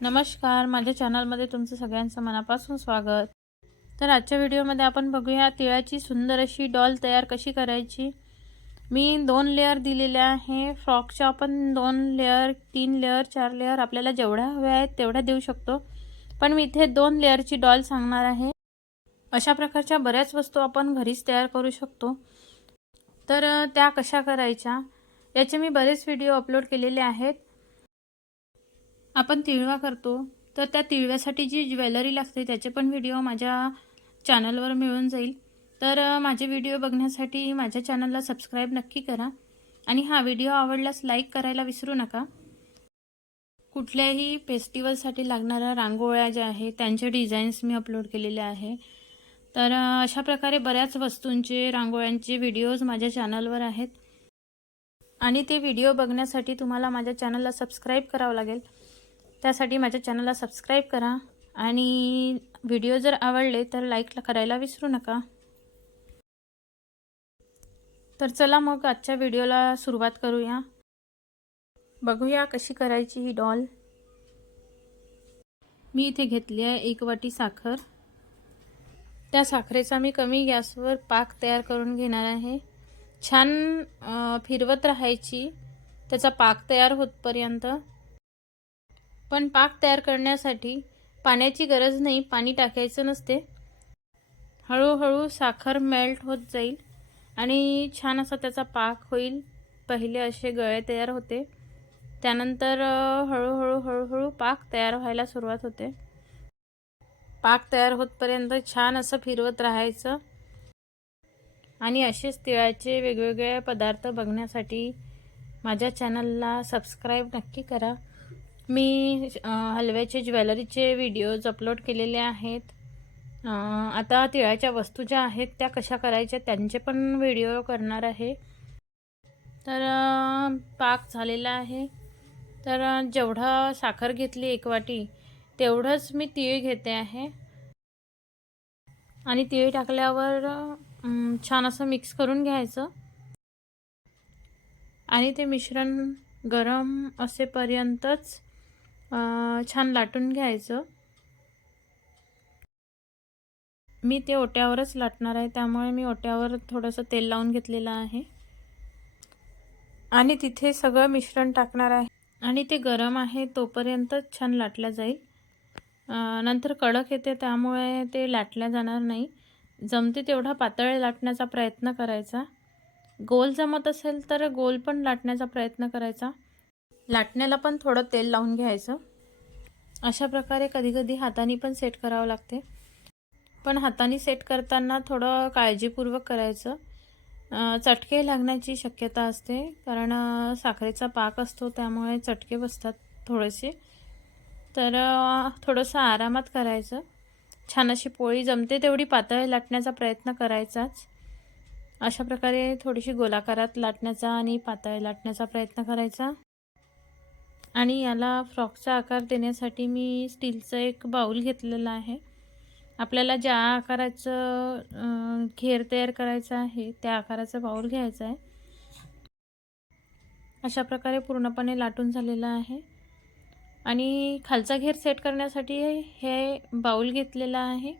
नमस्कार, माझ्या चॅनलमध्ये तुमचं सगळ्यांचं मनापासून स्वागत। तर आजच्या व्हिडिओमध्ये आपण बघूया तिळाची सुंदर अशी डॉल तयार कशी करायची। मी 2 लेयर दिलेले आहे। फ्रॉकच्या आपण 2 लेयर, 3 लेयर, 4 लेयर आपल्याला जेवढ्या हव्या आहेत तेवढ्या देऊ शकतो, पण मी इथे 2 लेयरची डॉल सांगणार आहे। अशा प्रकारच्या बऱ्याच वस्तू आपण घरीच तयार करू शकतो। तर त्या कशा करायच्या याचे मी बरेच व्हिडिओ अपलोड केलेले आहेत। आपण तिळवा करतो तर त्या तिळव्यासाठी जी ज्वेलरी लागते त्याचे पण व्हिडिओ माझ्या चॅनलवर मिळून जाईल। तर माझे व्हिडिओ बघण्यासाठी माझ्या चॅनलला सबस्क्राइब नक्की करा आणि हा व्हिडिओ आवडल्यास लाईक करायला विसरू नका। कुठल्याही फेस्टिवलसाठी लागणाऱ्या रांगोळ्या ज्या आहेत त्यांचे डिझाईन्स मी अपलोड केलेले आहे। तर अशा प्रकारे बऱ्याच वस्तूंचे रांगोळ्यांचे व्हिडिओज माझ्या चॅनलवर आहेत आणि ते व्हिडिओ बघण्यासाठी तुम्हाला माझ्या चॅनलला सबस्क्राइब करावं लागेल। त्यासाठी माझ्या चॅनलला सबस्क्राइब करा आणि व्हिडिओ जर आवडले तर लाईक करायला विसरू नका। तर चला मग आजच्या व्हिडिओला सुरुवात करूया। बघूया कशी करायची ही डॉल। मी इथे घेतली आहे 1 वाटी साखर। त्या साखरेचा मी कमी गॅसवर पाक तयार करून घेणार आहे। छान फिरवत राहायची त्याचा पाक तयार होतपर्यंत। पण पाक तयार करण्यासाठी पाण्याची गरज नाही, पाणी टाकायचं नसते। हळूहळू साखर मेल्ट होत जाईल आणि छान असा त्याचा पाक होईल। पहिले असे गळे तयार होते, त्यानंतर हळूहळू पाक तयार व्हायला सुरुवात होते। पाक तयार होतपर्यंत छान असं फिरवत राहायचं आणि असेच तिळाचे वेगवेगळे पदार्थ बघण्यासाठी माझ्या चॅनलला सबस्क्राइब नक्की करा। मी हलव्याचे ज्वेलरीचे व्हिडिओज अपलोड केलेले आहेत। आता तिळाच्या वस्तू ज्या आहेत त्या कशा करायच्या त्यांचे पण व्हिडिओ करणार आहे। तर पाक झालेला आहे। तर जेवढा साखर घेतली 1 वाटी तेवढंच मी तीळ घेते आहे आणि तीळ टाकल्यावर छान असं मिक्स करून घ्यायचं आणि ते मिश्रण गरम असेपर्यंतच छान लाटून घ्यायचं। मी ते ओट्यावरच लाटणार आहे, त्यामुळे मी ओट्यावर थोडंसं तेल लावून घेतलेलं आहे आणि तिथे सगळं मिश्रण टाकणार आहे आणि ते गरम आहे तोपर्यंत छान लाटलं जाईल। नंतर कडक येते त्यामुळे ते लाटल्या जाणार नाही। जमते तेवढा पातळ लाटण्याचा प्रयत्न करायचा। गोल जमत असेल तर गोल पण लाटण्याचा प्रयत्न करायचा। लाटण्याला पण थोडं तेल लावून घ्यायचं। अशा प्रकारे कधी-कधी हाताने पण सेट करावं लागते, पण हाताने सेट करताना थोडं काळजीपूर्वक करायचं। चटके लागण्याची शक्यता असते, कारण साखरेचा पाक असतो त्यामुळे चटके बसतात थोडेसे। तर थोडंसं आरामात करायचं। छान अशी पोळी जमते तेवढी पातळ लाटण्याचा प्रयत्न करायचाच। अशा प्रकारे थोडीशी गोलाकारात लाटण्याचा आणि पातळ लाटण्याचा प्रयत्न करायचा आणि याला फ्रॉकचा आकार देण्यासाठी मी स्टीलचं एक बाउल घेतलेला आहे। आपल्याला ज्या आकाराचं घेर तयार करायचा आहे त्या आकाराचा बाउल घ्यायचा आहे। अशा प्रकारे पूर्णपणे लाटून झालेला आहे आणि खालचा घेर सेट करण्यासाठी हे बाउल घेतलेला आहे।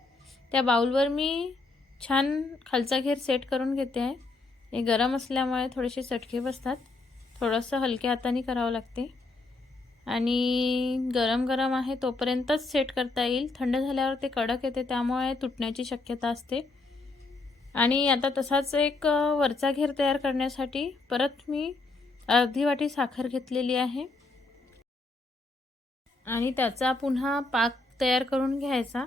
त्या बाउलवर मी छान खालचा घेर सेट करून घेते आहे। हे गरम असल्यामुळे थोडेसे चटके बसतात, थोडंसं हलक्या हाताने करावं लागते आणि गरम आहे तोपर्यंतच सेट करता येईल। थंड झाल्यावर ते कडक येते त्यामुळे तुटण्याची शक्यता असते। आणि आता तसाच एक वरचा घेर तयार करण्यासाठी परत मी अर्धी वाटी साखर घेतलेली आहे आणि त्याचा पुन्हा पाक तयार करून घ्यायचा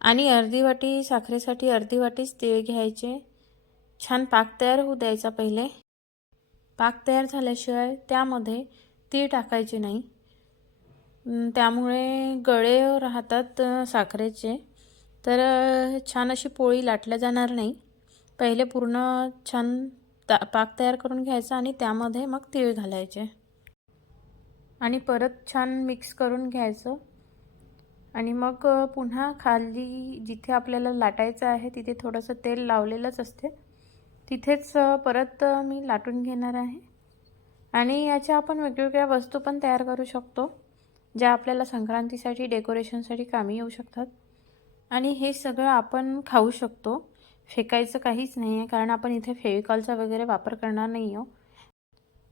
आणि अर्धी वाटी साखरेसाठी अर्धी वाटीच तीळ घ्यायचे। छान पाक तयार होऊ द्यायचा पहिले। पाक तयार झाल्याशिवाय त्यामध्ये तीळ टाकायचे नाही, त्यामुळे गळे राहतात साखरेचे। तर छान अशी पोळी लाटल्या जाणार नाही। पहिले पूर्ण छान पाक तयार करून घ्यायचा आणि त्यामध्ये मग तीळ घालायचे आणि परत छान मिक्स करून घ्यायचं आणि मग पुन्हा खाली जिथे आपल्याला लाटायचं आहे तिथे थोडंसं तेल लावलेलंच असते, तिथेच परत मी लाटून घेणार आहे। आणि याच्या आपण वेगवेगळ्या वस्तू पण तयार करू शकतो। ज्या आपल्याला संक्रांतीसाठी डेकोरेशनसाठी कामी येऊ शकतात. आणि हे सगळं आपण खाऊ शकतो, फेकायचं काहीच नाही आहे, कारण आपण इथे फेविकॉलचा वगैरे वापर करणार नाही आहोत.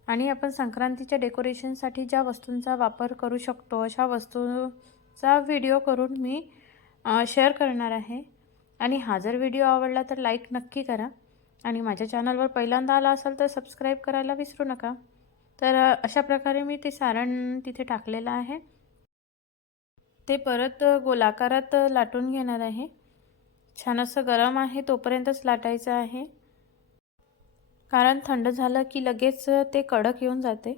आणि आपण संक्रांतीच्या डेकोरेशनसाठी ज्या वस्तूंचा वापर करू शकतो अशा वस्तूंचा व्हिडिओ करून मी शेअर करणार आहे. आणि हा जर व्हिडिओ आवडला तर लाईक नक्की करा आणि माझ्या चॅनलवर पहिल्यांदा आला असाल तर सबस्क्राईब करायला विसरू नका. तर अशा प्रकारे मी ते सारण तिथे टाकलेलं आहे. ते परत गोलाकारात लाटून घेणार आहे. छान असं गरम आहे तोपर्यंतच लाटायचं आहे, कारण थंड झालं की लगेच ते कडक येऊन जाते.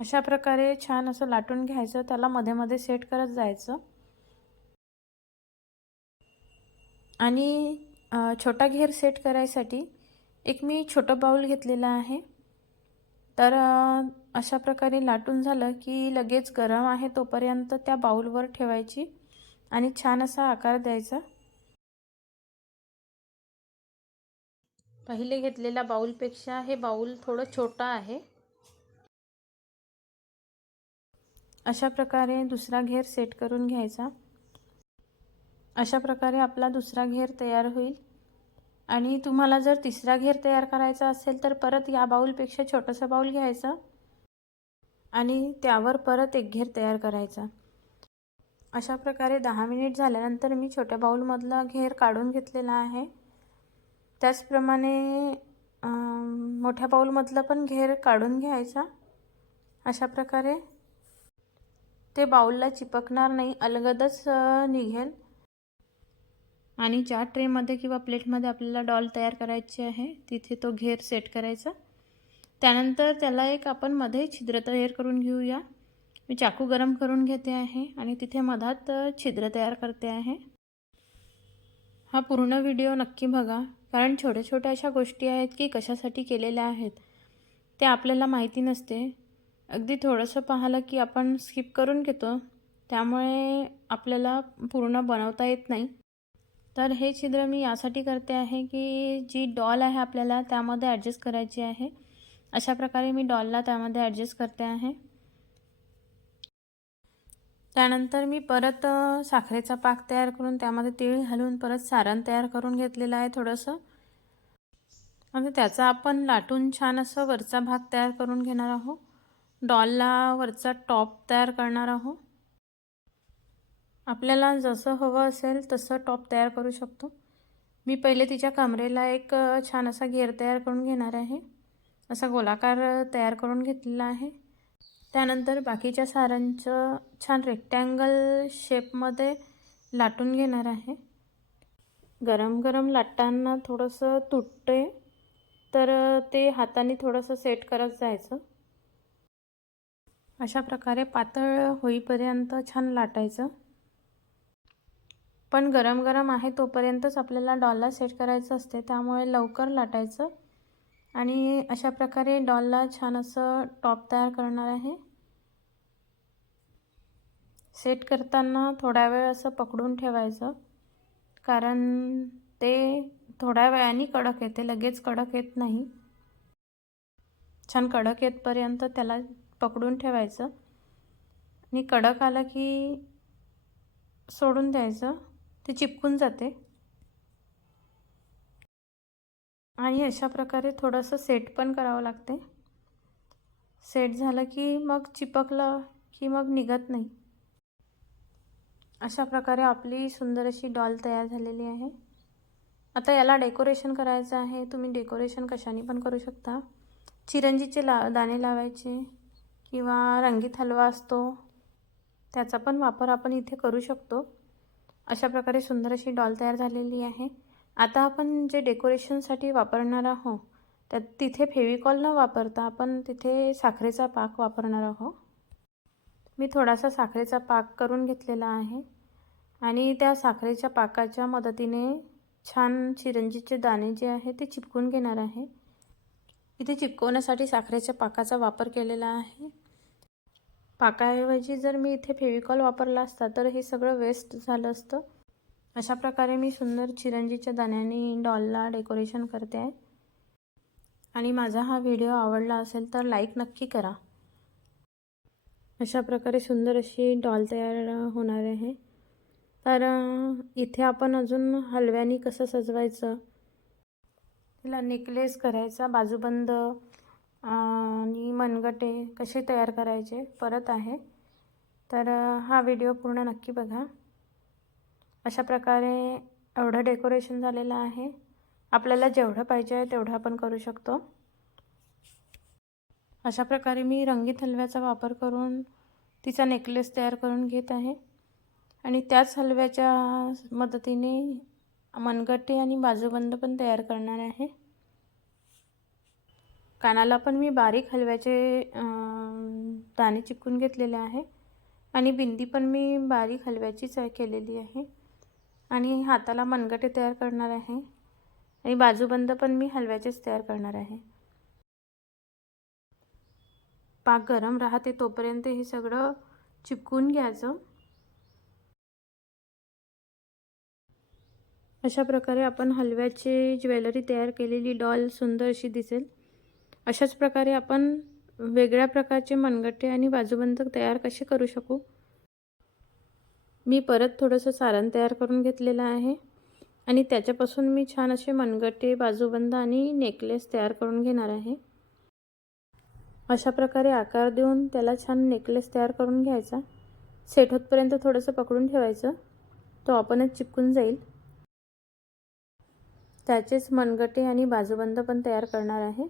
अशा प्रकारे छान असं लाटून घ्यायचं, त्याला मध्ये मध्ये सेट करत जायचं. आणि छोटा घेर सेट करायसाठी एक मी छोटं बाऊल घेतलेलं आहे. तर अशा प्रकारे लाटून झालं की लगेच गरम आहे तोपर्यंत त्या बाऊलवर ठेवायची आणि छान असा आकार द्यायचा. पहिले घेतलेल्या बाऊलपेक्षा हे बाऊल थोडं छोटं आहे. अशा प्रकारे दुसरा घेर सेट करून घ्यायचा. अशा प्रकारे आपला दुसरा घेर तयार होईल. आणि तुम्हाला जर तिसरा घेर तयार करायचा असेल तर परत या बाऊलपेक्षा छोटंसं बाऊल घ्यायचं आणि त्यावर परत एक घेर तयार करायचा. अशा प्रकारे 10 मिनिट झाल्यानंतर मी छोट्या बाऊलमधला घेर काढून घेतलेला आहे. त्याचप्रमाणे मोठ्या बाऊलमधला पण घेर काढून घ्यायचा. अशा प्रकारे ते बाऊलला चिपकणार नाही, अलगदच निघेल. आणि ज्या ट्रेमध्ये किंवा प्लेटमध्ये आपल्याला डॉल तयार करायची आहे तिथे तो घेर सेट करायचा. त्यानंतर त्याला एक आपण मध्ये छिद्र तयार करून घेऊया. मी चाकू गरम करून घेते आहे आणि तिथे मधात छिद्र तयार करते आहे. हा पूर्ण व्हिडिओ नक्की बघा, कारण छोट्या छोट्या अशा गोष्टी आहेत की कशासाठी केलेल्या आहेत ते आपल्याला माहिती नसते. अगदी थोडंसं पाहिलं की आपण स्किप करून घेतो, त्यामुळे आपल्याला पूर्ण बनवता येत नाही. तर हे छिद्र मी यासाठी करते आहे की जी डॉल आहे आपल्याला त्यामध्ये ॲडजस्ट करायची आहे. अशा प्रकारे मी डॉलला त्यामध्ये ॲडजस्ट करते आहे. त्यानंतर मी परत साखरेचा पाक तयार करून त्यामध्ये तीळ घालून परत सारण तयार करून घेतलेलं आहे थोडंसं. आणि त्याचा आपण लाटून छान असं वरचा भाग तयार करून घेणार आहोत. डॉलला वरचा टॉप तयार करणार आहोत. आपल्याला जसं हवं असेल तसं टॉप तयार करू शकतो. मी पहिले तिच्या कमरेला एक छान असा घेर तयार करून घेणार आहे. असा गोलाकार तयार करून घेतलेला आहे. त्यानंतर बाकीच्या सारांचं छान रेक्टँगल शेपमध्ये लाटून घेणार आहे. गरम गरम लाटताना थोडंसं तुटते, तर ते हाताने थोडंसं सेट करत जायचं. अशा प्रकारे पातळ होईपर्यंत छान लाटायचं. पण गरम गरम आहे तोपर्यंतच आपल्याला डॉलला सेट करायचं असते, त्यामुळे लवकर लाटायचं. आणि अशा प्रकारे डॉलला छान असं टॉप तयार करणार आहे. सेट करताना थोडा वेळ असं पकडून ठेवायचं, कारण ते थोड्या वेळाने कडक येते, लगेच कडक येत नाही. छान कडक येतपर्यंत त्याला पकडून ठेवायचं आणि कडक आलं की सोडून द्यायचं, ते चिपकून जाते. आणि अशा प्रकारे थोडंसं सेट पण करावं लागते. सेट झालं की मग चिपकलं की मग निघत नाही. अशा प्रकारे आपली सुंदर अशी डॉल तयार झालेली आहे. आता याला डेकोरेशन करायचं आहे. तुम्ही डेकोरेशन कशाने पण करू शकता. चिरंजीचे दाणे लावायचे किंवा रंगीत हलवा असतो त्याचा पण वापर आपण इथे करू शकतो. अशा प्रकारे सुंदर अशी डॉल तयार झालेली आहे. आता आपण जे डेकोरेशनसाठी वापरणार आहोत त्यात तिथे फेविकॉल न वापरता आपण तिथे साखरेचा पाक वापरणार आहोत. मी थोडासा साखरेचा पाक करून घेतलेला आहे आणि त्या साखरेच्या पाकाच्या मदतीने छान चिरंजीचे दाणे जे आहे ते चिपकून घेणार आहे. इथे चिपकवण्यासाठी साखरेच्या पाकाचा वापर केलेला आहे. पाकाऐवजी जर मी इथे फेविकॉल वापरला असता तर हे सगळं वेस्ट झालं असतं. अशा प्रकारे मी सुंदर चिरंजीच्या दाण्याने डॉलला डेकोरेशन करते आहे. आणि माझा हा व्हिडिओ आवडला असेल तर लाईक नक्की करा. अशा प्रकारे सुंदर अशी डॉल तयार होणार आहे। तर इथे आपण अजून हलव्यानी कसं सजवायचं, तिला नेकलेस करायचा, बाजूबंद आणि मनगटे कसे तयार करायचे परत आहे। तर हा व्हिडिओ पूर्ण नक्की बघा। अशा प्रकारे एवढं डेकोरेशन झालेलं आहे। आपल्याला जेवढं पाहिजे आहे तेवढं आपण करू शकतो। अशा प्रकारे मी रंगीत हलव्याचा वापर करून तिचा नेकलेस तयार करून घेत आहे आणि त्याच हलव्याच्या मदतीने मनगटे आणि बाजूबंद पण तयार करणार आहे। कानाला पण मी बारीक हलव्याचे दाणे चिकून घेतलेले आहे आणि बिंदी पण मी बारीक हलव्याचीच केलेली आहे आणि हाताला मनगटे तयार करणार आहे आणि बाजूबंद पण मी हलव्याचेच तयार करणार आहे। पाक गरम राहते तोपर्यंत हे सगळं चिपकून घ्यायचं। अशा प्रकारे आपण हलव्याची ज्वेलरी तयार केलेली डॉल सुंदर अशी दिसेल। अशाच प्रकारे आपण वेगळ्या प्रकारचे मनगटे आणि बाजूबंद तयार कसे करू शकू। मी परत थोडंसं सारण तयार करून घेतलेलं आहे आणि त्याच्यापासून मी छान असे मनगटे, बाजूबंद आणि नेकलेस तयार करून घेणार आहे। अशा प्रकारे आकार देऊन त्याला छान नेकलेस तयार करून घ्यायचा। सेट होतपर्यंत थोडंसं पकडून ठेवायचं, तो आपणच चिपकून जाईल। त्याचेच मनगटे आणि बाजूबंद पण तयार करणार आहे।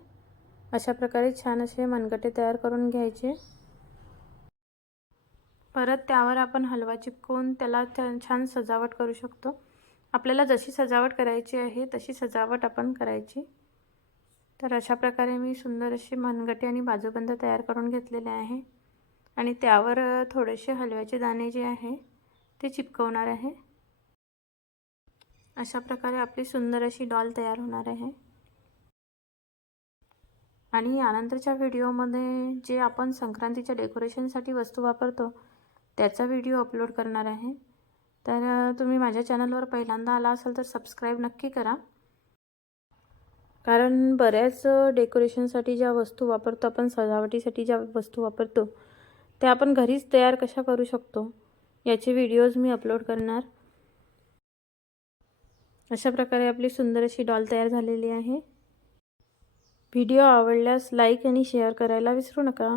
अशा प्रकारे छान असे मनगटे तयार करून घ्यायचे। परत त्यावर आपण हलवा चिपकवून त्याला छान सजावट करू शकतो। आपल्याला जशी सजावट करायची आहे तशी सजावट आपण करायची। तर अशा प्रकारे मी सुंदर असे मनगटे आणि बाजूबंद तयार करून घेतलेले आहे आणि त्यावर थोडेसे हलव्याचे दाणे जे आहे ते चिपकवणार आहे। अशा प्रकारे आपली सुंदर अशी डॉल तयार होणार आहे आणि यानंतरच्या व्हिडिओमध्ये जे आपण संक्रांतीच्या डेकोरेशनसाठी वस्तू वापरतो त्याचा व्हिडिओ अपलोड करणार आहे। तर तुम्ही माझ्या चॅनलवर पहिल्यांदा आला असाल तर सबस्क्राईब नक्की करा, कारण बऱ्याच डेकोरेशनसाठी ज्या वस्तू वापरतो आपण, सजावटीसाठी ज्या वस्तू वापरतो त्या आपण घरीच तयार कशा करू शकतो याचे व्हिडिओज मी अपलोड करणार। अशा प्रकारे आपली सुंदर अशी डॉल तयार झालेली आहे। व्हिडिओ आवडल्यास लाईक आणि शेअर करायला विसरू नका।